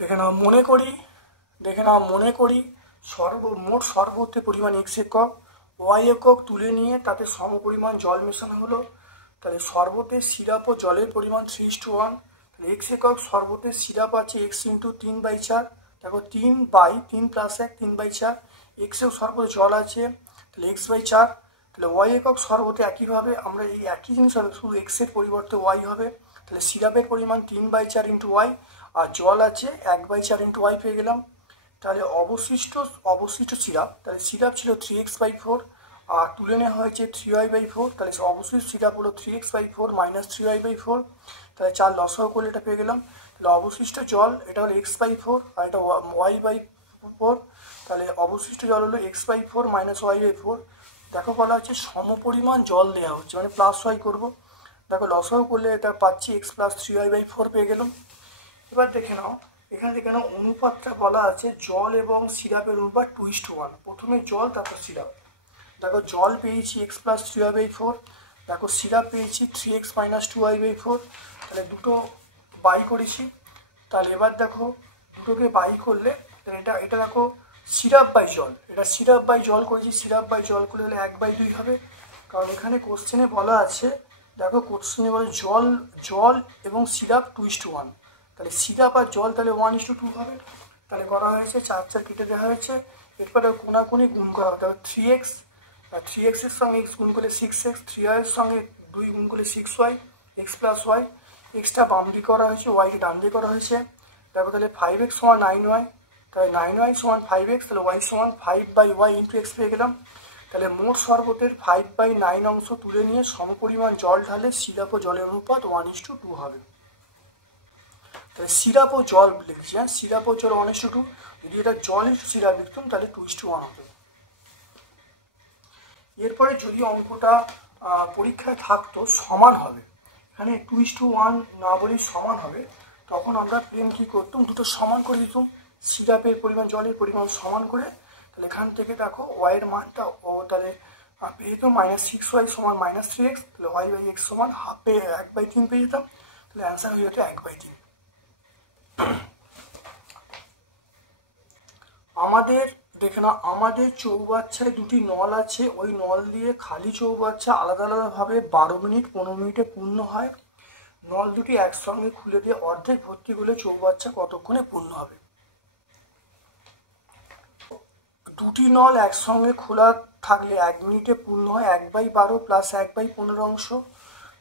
দেখে নাও মনে করি মোট শরবতের পরিমাণ x একক, y একক তুলে নিয়ে তাতে সমপরিমাণ জল মেশানো হলো। তাহলে শরবতের সিরাপ ও জলের পরিমাণ 3:1। তাহলে x একক শরবতের সিরাপ আছে x ইন্টু 3/4, দেখো 3/3 প্লাস 1 3/4, x একক শরবতে জল আছে তাহলে x/4। তাহলে y একক শরবতে একইভাবে আমরা এই একই জিনিস হবে, শুধু x এর পরিবর্তে y হবে। তাহলে সিরাপের পরিমাণ 3/4 ইন্টু y, আর জল আছে 1/4 ইন্টু y পেয়ে গেলাম। তাহলে অবশিষ্ট সিরাপ, তাহলে সিরাপ ছিল 3x/4 আর তুলে নেওয়া হয়েছে 3y/4, তাহলে অবশিষ্ট সিরাপ হলো 3x/4 মাইনাস 3y/4। তাহলে 4 লসাগু করলে এটা পেয়ে গেলাম। তাহলে অবশিষ্ট জল এটা হলো x/4 আর এটা y/4, তাহলে অবশিষ্ট জল হলো x/4 মাইনাস y/4। দেখো বলা হচ্ছে সমপরিমাণ জল দেওয়া হচ্ছে, মানে প্লাস y করবো। দেখো লসাগু করলে এটা পাচ্ছি x প্লাস 3y/4 পেয়ে গেলাম। এবার দেখে নাও, এখানে দেখে নাও অনুপাতটা বলা আছে জল এবং সিরাপের অনুপাত 2:1। প্রথমে জল তারপর সিরাপ। দেখো জল পেয়েছি x প্লাস 3y/4, দেখো সিরাপ পেয়েছি 3x মাইনাস 2y/4। তাহলে দুটো বাই করেছি। তাহলে এবার দেখো দুটোকে বাই করলে এটা দেখো সিরাপ বাই জল, এটা সিরাপ বাই জল করেছি, সিরাপ বাই জল করলে 1/2 হবে। কারণ এখানে কোশ্চেনে বলা আছে, দেখো কোশ্চেনে বলে জল এবং সিরাপ 2:1, তাহলে সিরাপ আর জল তাহলে 1:2 হবে। তাহলে করা হয়েছে 4 কেটে দেওয়া হয়েছে। এরপরে কোনাকুনি গুণ করা হবে, তাহলে 3x আর 3x এর সঙ্গে x গুণ করলে 6x, 3y এর সঙ্গে 2 গুণ করলে 6y, x plus y, extra বাম দিকে করা হয়েছে, ওয়াইকে ডান দিকে করা হয়েছে। দেখো তাহলে 5x সমান 9y, তাহলে 9y সমান 5x, তাহলে y সমান 5/y ইন্টু x পেয়ে গেলাম। তাহলে মোট শরবতের 5/9 অংশ তুলে নিয়ে সমপরিমাণ জল ঢালে সিরাপ ও জলের অনুপাত 1:2 হবে। তাহলে সিরাপ ও জল লিখছি, হ্যাঁ সিরাপ ও জল 1:2। যদি এটা জলের সিরাপ লিখতাম তাহলে 2:1 হবে। এরপরে যদি অঙ্কটা পরীক্ষায় থাকতো সমান হবে, এখানে 2:1 না বলেই সমান হবে, তখন আমরা প্লেন কী করতাম, দুটো সমান করে দিতাম, সিরাপের পরিমাণ জলের পরিমাণ সমান করে। তাহলে এখান থেকে দেখো ওয়াইয়ের মানটা তাহলে পেয়ে যেতাম -6y সমান -3x, তাহলে y/x সমান 1/3 পেয়ে যেতাম। তাহলে অ্যান্সার হয়ে যেত 1/3। আমাদের চৌবাচ্চায় দুটি নল আছে, ওই নল দিয়ে খালি চৌবাচ্চা আলাদা আলাদাভাবে 12 মিনিট 15 মিনিটে পূর্ণ হয়। নল দুটি একসঙ্গে খুলে দিয়ে অর্ধেক ভর্তি হলে চৌবাচ্চা কতক্ষণে পূর্ণ হবে? দুটি নল একসঙ্গে খোলা থাকলে 1 মিনিটে পূর্ণ হয় 1/12 প্লাস 1/15 অংশ।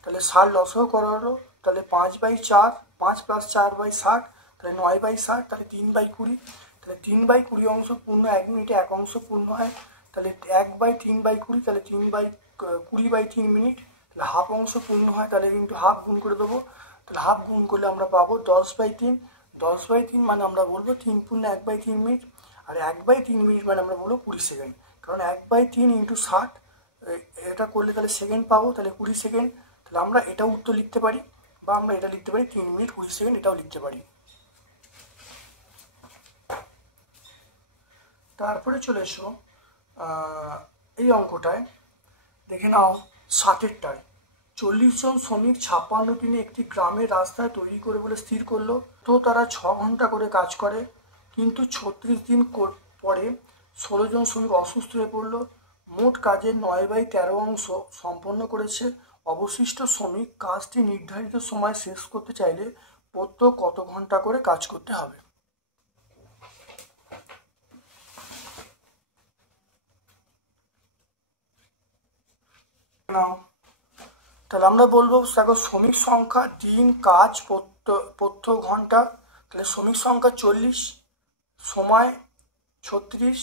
তাহলে 60 লসাগু করা হলো, তাহলে 5/4, 5 প্লাস 4/60, তাহলে 9/60, তাহলে 3/20। তাহলে 3/20 অংশ পূর্ণ 1 মিনিটে 1 অংশ পূর্ণ হয়, তাহলে 1/3/20, তাহলে 3/20/3 মিনিট, তাহলে হাফ অংশ পূর্ণ হয়, তাহলে কিন্তু হাফ গুণ করে দেবো। তাহলে হাফ গুণ করলে আমরা পাবো 10/3। 10/3 মানে আমরা বলবো 3 পূর্ণ 1/3 মিনিট, আর 1/3 মিনিট মানে আমরা বলবো 20 সেকেন্ড। কারণ 1/3 ইন্টু 60 এটা করলে তাহলে সেকেন্ড পাবো, তাহলে 20 সেকেন্ড। তাহলে আমরা এটাও উত্তর লিখতে পারি, বা আমরা এটা লিখতে পারি 3 মিনিট 20 সেকেন্ড, এটাও লিখতে পারি। তারপরে চলে এসো এই অঙ্কটায়, দেখে নাও 60টায় 40 জন শ্রমিক 56 দিনে একটি গ্রামের রাস্তায় তৈরি করে বলে স্থির করলো। তো তারা 6 ঘন্টা করে কাজ করে, কিন্তু 36 দিন পরে 16 জন শ্রমিক অসুস্থ হয়ে পড়লো। মোট কাজের 9/13 অংশ সম্পন্ন করেছে। অবশিষ্ট শ্রমিক কাজটি নির্ধারিত সময় শেষ করতে চাইলে প্রত্যেক কত ঘন্টা করে কাজ করতে হবে? তাহলে আমরা বলবো দেখো শ্রমিক সংখ্যা 3, কাজ প্রত্যেক ঘন্টা, তাহলে শ্রমিক সংখ্যা 40, সময় 36,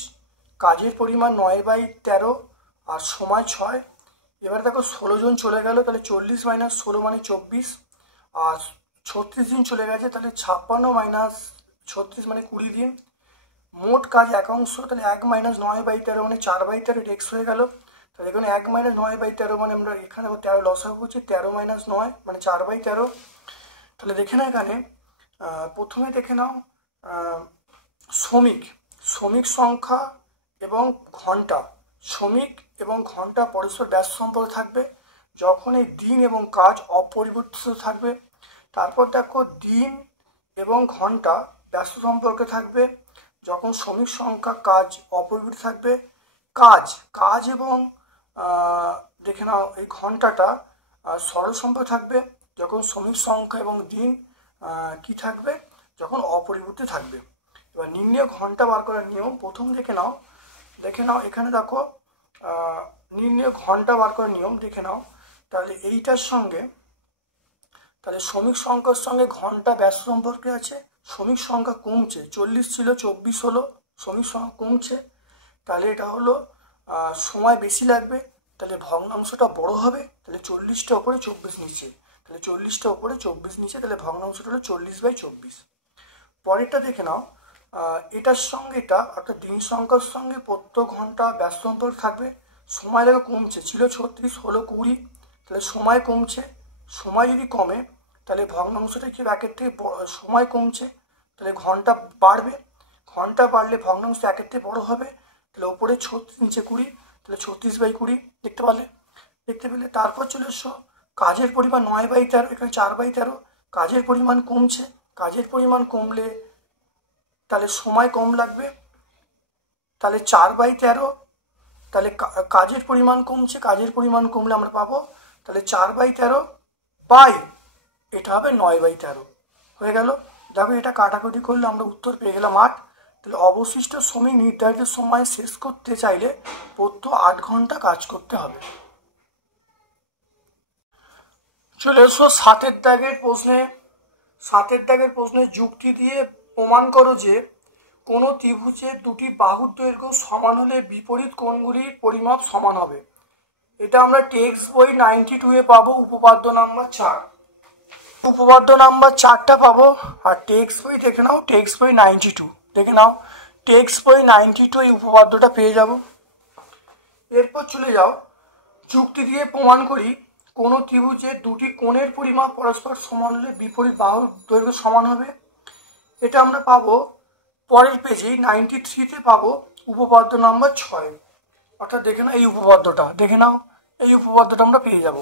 কাজের পরিমাণ 9/13 আর সময় 6। এবার দেখো 16 জন চলে গেল, তাহলে 40 - 16 মানে 24, আর 36 দিন চলে গেছে, তাহলে 56 - 36 মানে 20 দিন। মোট কাজ 1 অংশ, তাহলে 1 - 9/13 মানে 4/13 এক্স হয়ে গেল। তো তাহলে এখানে 1-9/13 মানে আমরা এখানে 13 লসাগু করছি, 13-9 মানে 4/13। তাহলে দেখে নাও এখানে প্রথমে দেখে নাও শ্রমিক সংখ্যা এবং ঘন্টা, শ্রমিক এবং ঘন্টা পরস্পর ব্যস্ত সম্পর্ক থাকবে যখন এই দিন এবং কাজ অপরিবর্তিত থাকবে। তারপর দেখো দিন এবং ঘন্টা ব্যস্ত সম্পর্কে থাকবে যখন শ্রমিক সংখ্যা কাজ অপরিবর্তিত থাকবে। কাজ এবং দেখে নাও এই ঘন্টাটা সরল সম্পর্ক থাকবে যখন শ্রমিক সংখ্যা এবং দিন কি থাকবে, যখন অপরিবর্তিত থাকবে। এবার নির্ণয় ঘন্টা বার করার নিয়ম প্রথম দেখে নাও এখানে দেখো নির্ণয় ঘন্টা বার করার নিয়ম দেখে নাও। তাহলে এইটার সঙ্গে তাহলে শ্রমিক সংখ্যার সঙ্গে ঘন্টা ব্যস্ত সম্পর্কে আছে। শ্রমিক সংখ্যা কমছে, 40 ছিল 24 হলো, শ্রমিক সংখ্যা কমছে, তাহলে এটা হলো সময় বেশি লাগবে, তাহলে ভগ্নাংশটা বড় হবে। তাহলে 40টা ওপরে 24 নিচে, তাহলে 40টা ওপরে 24 নিচে, তাহলে ভগ্নাংশটা হলো 40/24। পরেরটা দেখে নাও এটার সঙ্গে এটা অর্থাৎ দিন সংখ্যার সঙ্গে প্রত্যেক ঘন্টা ব্যস্ত সম্পর্ক থাকবে। সময় দেখো কমছে, ছিল 36 হলো 20, তাহলে সময় কমছে। সময় যদি কমে তাহলে ভগ্নাংশটা কি একের থেকে সময় কমছে, তাহলে ঘন্টা বাড়বে, ঘন্টা বাড়লে ভগ্নাংশ একের থেকে বড় হবে, তাহলে ওপরে 36 নিচে 20, তাহলে 36/20 দেখতে পেলে। তারপর চলে এসো কাজের পরিমাণ 9/13, এখানে 4/13, কাজের পরিমাণ কমছে, কাজের পরিমাণ কমলে তাহলে সময় কম লাগবে, তাহলে 4/13, তাহলে কাজের পরিমাণ কমছে, কাজের পরিমাণ কমলে আমরা পাবো তাহলে 4/13 বাই এটা হবে 9/13 হয়ে গেল। দেখো এটা কাটাকুটি করলে আমরা উত্তর পেয়ে গেলাম 8। তাহলে অবশিষ্ট শ্রমিক নির্ধারিত সময় শেষ করতে চাইলে প্রত্যেক 8 ঘন্টা কাজ করতে হবে। চলে এসো 7 দাগের প্রশ্নে যুক্তি দিয়ে প্রমাণ করো যে কোনো ত্রিভুজের দুটি বাহুর দৈর্ঘ্য সমান হলে বিপরীত কোণগুলির পরিমাপ সমান হবে। এটা আমরা টেক্সট বই 92-এ পাবো, উপপাদ্য নাম্বার 4, উপপাদ্য নাম্বার 4টা পাবো। আর টেক্সট বই দেখে নাও, টেক্সট বই 92 দেখে নাও, টেক্সট বই 92 এই উপপাদ্যটা পেয়ে যাব। এরপর চলে যাও যুক্তি দিয়ে প্রমাণ করি কোনো ত্রিভুজের দুটি কোণের পরিমাপ পরস্পর সমান হলে বিপরীত বাহুর দৈর্ঘ্য সমান হবে। এটা আমরা পাবো পরের পেজে 93-তে পাবো, উপপাদ্য নাম্বার 6। অর্থাৎ দেখে নাও এই উপপাদ্যটা আমরা পেয়ে যাব।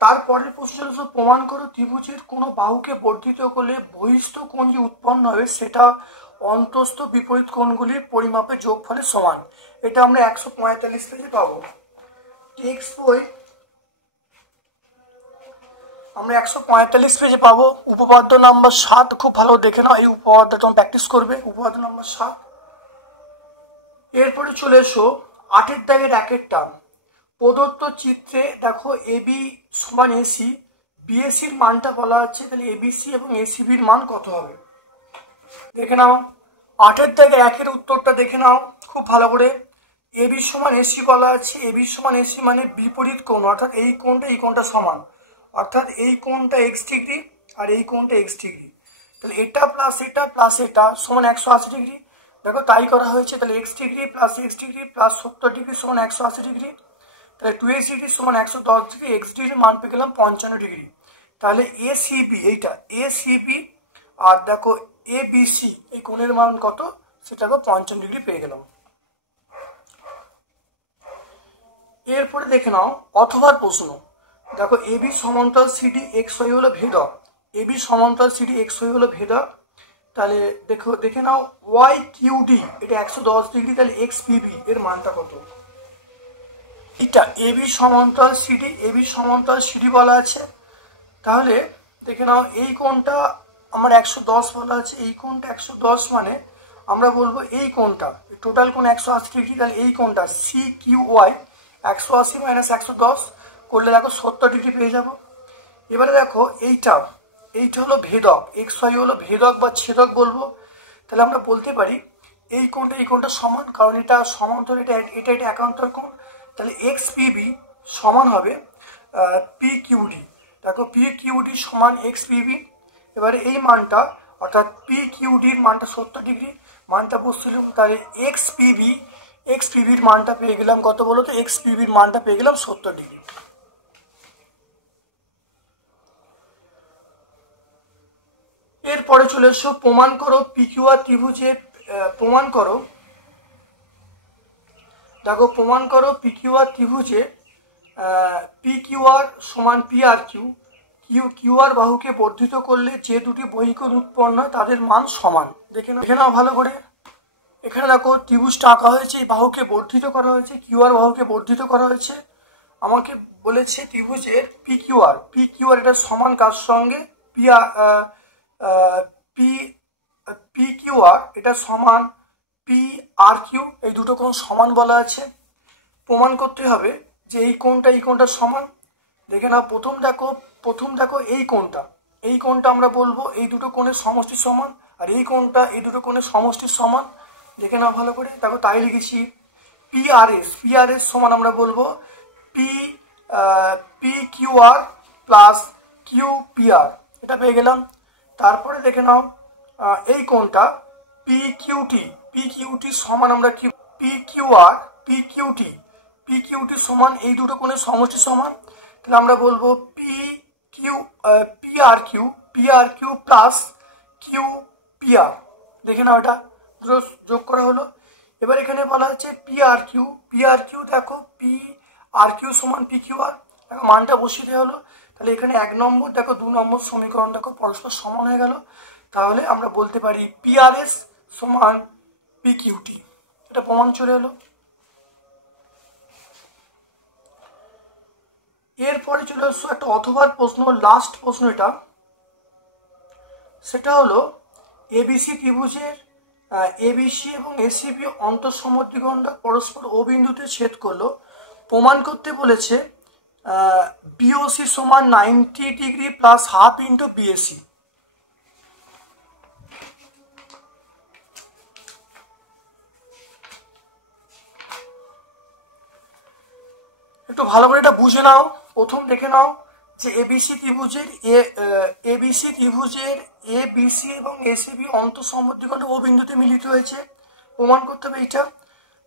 তারপরের প্রশ্ন প্রমাণ করো ত্রিভুজের কোনো বাহুকে বর্ধিত করলে বহিস্থ কোণ যে উৎপন্ন হবে সেটা অন্তস্থ বিপরীত কোণগুলির পরিমাপের যোগফলের সমান। এটা আমরা 145 পেজে পাবো। টেক্সট বই আমরা 145 পেজে পাবো, উপপাদ্য নাম্বার 7। খুব ভালো দেখে নাও এই উপপাদ্যটা তোমরা প্র্যাকটিস করবে, উপপাদ্য নাম্বার 7। এরপরে চলে এসো 8 দাগের 1 টার্ম। প্রদত্ত চিত্রে দেখো এবি সমান এসি, বিএসির মানটা বলা আছে, তাহলে এবিসি এবং এসিবির মান কত হবে দেখে নাও। 8 দাগের 1 উত্তরটা দেখে নাও খুব ভালো করে। এবি সমান এসি বলা আছে, এবি সমান এসি মানে বিপরীত কোণ, অর্থাৎ এই কোণটা সমান, অর্থাৎ এই কোণটা x ডিগ্রি আর এই কোণটা x ডিগ্রি, তাহলে এটা প্লাস এটা সমান 180 ডিগ্রি। দেখো তাই করা হয়েছে, তাহলে x degree plus x degree plus 70 degree সমান 180 ডিগ্রি, তাহলে 2x ডিগ্রি সমান 110 ডিগ্রি, x ডিগ্রির মান পেয়ে গেলাম 55 ডিগ্রি। তাহলে এসিবি এইটা এসিবি আর দেখো এবিসি এই কোণের মান কত সেটা 55 ডিগ্রি পেয়ে গেলাম। এরপরে দেখে নাও অথবা প্রশ্ন, দেখো এবি সমান্তরাল সিডি XY হলো ভেদক, এবি সমান্তরাল সিডি XY হলো ভেদক, তাহলে দেখে নাও YQD এটা 110 ডিগ্রি, তাহলে XPB এর মানটা কত। এটা এবি সমান্তরাল সিডি বলা আছে, তাহলে দেখে নাও এই কোণটা আমার 110 বলা আছে, এই কোণটা 110 মানে আমরা বলবো এই কোণটা টোটাল কোণ 180 ডিগ্রি, তাহলে এই কোণটা CQY 180 মাইনাস 110 করলে দেখো 70 ডিগ্রি পেয়ে যাব। এবারে দেখো এইটা হলো ভেদক, XY হলো ভেদক বা ছেদক বলবো, তাহলে আমরা বলতে পারি এই কোণটা সমান, কারণ এটা সমান্তর, এটা একান্তর কোণ, তাহলে XPB সমান হবে PQD। দেখো PQD সমান XPB। এবারে এই মানটা অর্থাৎ PQDর মানটা 70 ডিগ্রি মানটা বসছিল, তাহলে XPB এক্স পিভির মানটা পেয়ে গেলাম কত বলো তো, এক্স পিভির মানটা পেয়ে গেলাম 70 ডিগ্রি। এরপরে চলে এসো, প্রমাণ করো পিকিউআর ত্রিভুজে, প্রমাণ করো, দেখো প্রমাণ করো পিকিউআর ত্রিভুজে পিকিউআর সমান পিআর কিউআর বাহুকে বর্ধিত করলে যে দুটি বহিকোণ উৎপন্ন হয় তাদের মান সমান। দেখে নাও ভালো করে। এখানে দেখো ত্রিভুজটা আঁকা হয়েছে, এই বাহুকে বর্ধিত করা হয়েছে, কিউআর বাহুকে বর্ধিত করা হয়েছে। আমাকে বলেছে ত্রিভুজের পিকিউআর এটা সমান কার সঙ্গে, পিকিউআর এটা সমান পিআরকিউ, এই দুটো কোণ সমান বলা আছে। প্রমাণ করতে হবে যে এই কোণটা সমান। দেখে নাও, প্রথম দেখো এই কোণটা আমরা বলবো এই দুটো কোণের সমষ্টি সমান, আর এই কোণটা এই দুটো কোণের সমষ্টির সমান। দেখে নাও ভালো করে, দেখো তাই লিখেছি। পিআরএস সমান আমরা বলবো পিকিউআর প্লাস কিউপিআর, এটা পেয়ে গেলাম। তারপরে দেখে নাও এই কোণটা পিকিউটি সমান আমরা কি পিকিউটি সমান এই দুটো কোণের সমষ্টি সমান, তাহলে আমরা বলবো পিআরকিউ প্লাস কিউপিআর। দেখে নাও এটা দুটো যোগ করা হলো। এবার এখানে বলা হচ্ছে পিআরকিউ দেখো পিআরকিউ সমান পিকিউআর, দেখো মানটা বসিয়ে দেওয়া হলো। তাহলে এখানে 1 নম্বর দেখো 2 নম্বর সমীকরণ দেখো পরস্পর সমান হয়ে গেল। তাহলে আমরা বলতে পারি পিআরএস সমান পিকিউটি, এটা প্রমাণ চলে এলো। এরপরে চলে আসছো একটা অথবার প্রশ্ন, লাস্ট প্রশ্ন এটা, সেটা হলো এবিসি ত্রিভুজের এবিসি এবং এসিবি অন্তঃসমদ্বিখণ্ডক পরস্পর ও বিন্দুতে ছেদ করলো। প্রমাণ করতে বলেছে বিওসি সমান 90 degree plus half into BAC. একটু ভালো করে এটা বুঝে নাও। প্রথম দেখে নাও যে এবিসি ত্রিভুজের এবিসি এবং এসিবি অন্তঃসমদ্বিখণ্ডক ও বিন্দুতে মিলিত হয়েছে, প্রমাণ করতে হবে এইটা।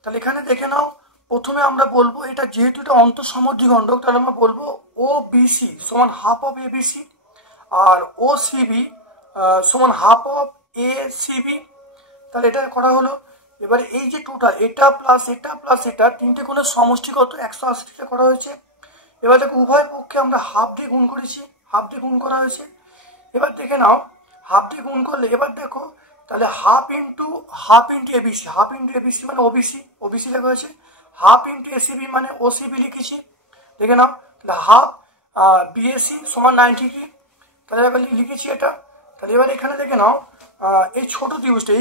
তাহলে এখানে দেখে নাও, প্রথমে আমরা বলবো এটা যেহেতু এটা অন্তঃসমদ্বিখণ্ডক, তাহলে আমরা বলবো ও বিসি সমান হাফ অফ এবিসি, আর ও সিবি সমান হাফ অফ এ সিবি। তাহলে এটা করা হলো। এবার এই যে টোটাল এটা প্লাস এটা তিনটে কোণের সমষ্টি কত, 180 করা হয়েছে। এবার দেখো উভয় পক্ষে আমরা হাফ দিয়ে গুণ করেছি, হাফ দিয়ে গুণ করা হয়েছে। এবার দেখে নাও হাফ দিয়ে গুণ করলে এবার দেখো তাহলে হাফ ইন্টু এবিসি মানে ওবিসি লেখা হয়েছে, হাফ ইন্টু এসিবি মানে ওসিবি লিখেছি। দেখে নাও তাহলে হাফ বিএসি সমান 90 ডিগ্রি, তাহলে এবার লিখেছি এটা। তাহলে এবার এখানে দেখে নাও এই ছোট ত্রিভুজটা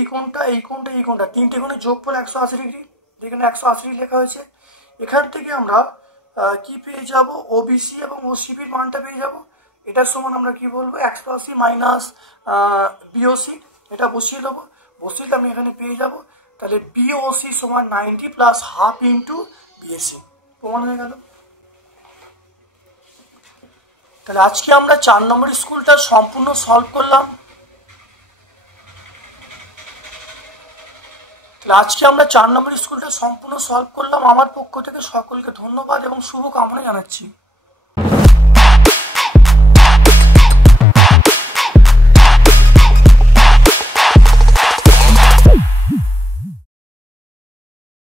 এই কোণটা তিনটে কোণের যোগফল 180 ডিগ্রি, যেখানে 180 ডিগ্রি লেখা হয়েছে। এখান থেকে আমরা কি পেয়ে যাব, ওবিসি এবং ওসিবির মানটা পেয়ে যাব। এটার সমান আমরা কি বলবো 180 মাইনাস বিওসি, এটা বসিয়ে দেবো। বসিয়ে আমি এখানে পেয়ে যাব। তাহলে বিওসি সমান 90 প্লাস হাফ ইন্টু বিএসি, প্রমাণ হয়ে গেল। তাহলে আজকে আমরা 4 নম্বর স্কুলটা সম্পূর্ণ সলভ করলাম। আমার পক্ষ থেকে সকলকে ধন্যবাদ এবং শুভকামনা জানাচ্ছি।